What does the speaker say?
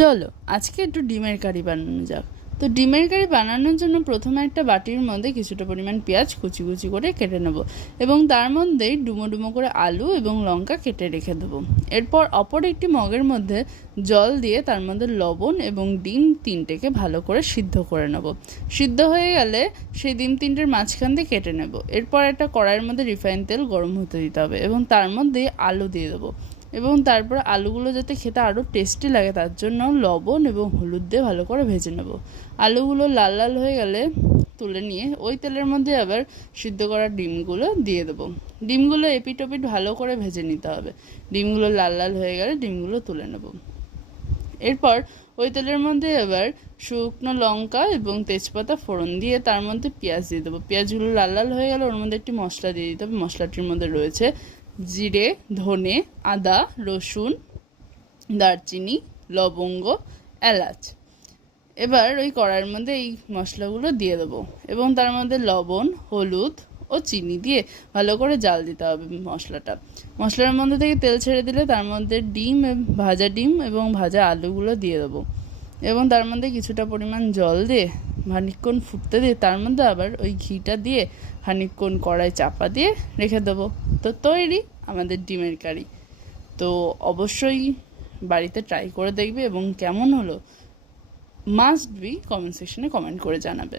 চলো, আজকে একটু ডিমের কারি বানানো যাক। তো ডিমের কারি বানানোর জন্য প্রথমে একটা বাটির মধ্যে কিছুটা পরিমাণ পেঁয়াজ কুচি কুচি করে কেটে নেব এবং তার মধ্যেই ডুমো ডুমো করে আলু এবং লঙ্কা কেটে রেখে দেবো। এরপর অপর একটি মগের মধ্যে জল দিয়ে তার মধ্যে লবণ এবং ডিম তিনটেকে ভালো করে সিদ্ধ করে নেব। সিদ্ধ হয়ে গেলে সেই ডিম তিনটের মাঝখান দিয়ে কেটে নেব। এরপর একটা কড়াইয়ের মধ্যে রিফাইন তেল গরম হতে দিতে হবে এবং তার মধ্যে আলু দিয়ে দেবো। এবং তারপর আলুগুলো যাতে খেতে আরও টেস্টি লাগে, তার জন্য লবণ এবং হলুদ দিয়ে ভালো করে ভেজে নেব। আলুগুলো লাল লাল হয়ে গেলে তুলে নিয়ে ওই তেলের মধ্যে আবার সিদ্ধ করা ডিমগুলো দিয়ে দেবো। ডিমগুলো এপিট ওপিট ভালো করে ভেজে নিতে হবে। ডিমগুলো লাল লাল হয়ে গেলে ডিমগুলো তুলে নেব। এরপর ওই তেলের মধ্যে এবার শুকনো লঙ্কা এবং তেজপাতা ফোড়ন দিয়ে তার মধ্যে পেঁয়াজ দিয়ে দেবো। পেঁয়াজগুলো লাল লাল হয়ে গেলে ওর মধ্যে একটি মশলা দিয়ে দিতে হবে। মশলাটির মধ্যে রয়েছে জিরে, ধনে, আদা, রসুন, দারচিনি, লবঙ্গ, এলাচ। এবার ওই কড়াইয়ের মধ্যে এই মশলাগুলো দিয়ে দেবো এবং তার মধ্যে লবণ, হলুদ ও চিনি দিয়ে ভালো করে জাল দিতে হবে মশলাটা। মশলার মধ্যে থেকে তেল ছেড়ে দিলে তার মধ্যে ডিম, ভাজা ডিম এবং ভাজা আলুগুলো দিয়ে দেবো এবং তার মধ্যে কিছুটা পরিমাণ জল দিয়ে খানিকক্ষণ ফুটতে দিয়ে তার মধ্যে আবার ওই ঘিটা দিয়ে খানিকক্ষণ কড়াই চাপা দিয়ে রেখে দেবো। তো তৈরি আমাদের ডিমের কারি। তো অবশ্যই বাড়িতে ট্রাই করে দেখবে এবং কেমন হলো মাস্ট বি কমেন্ট সেকশনে কমেন্ট করে জানাবে।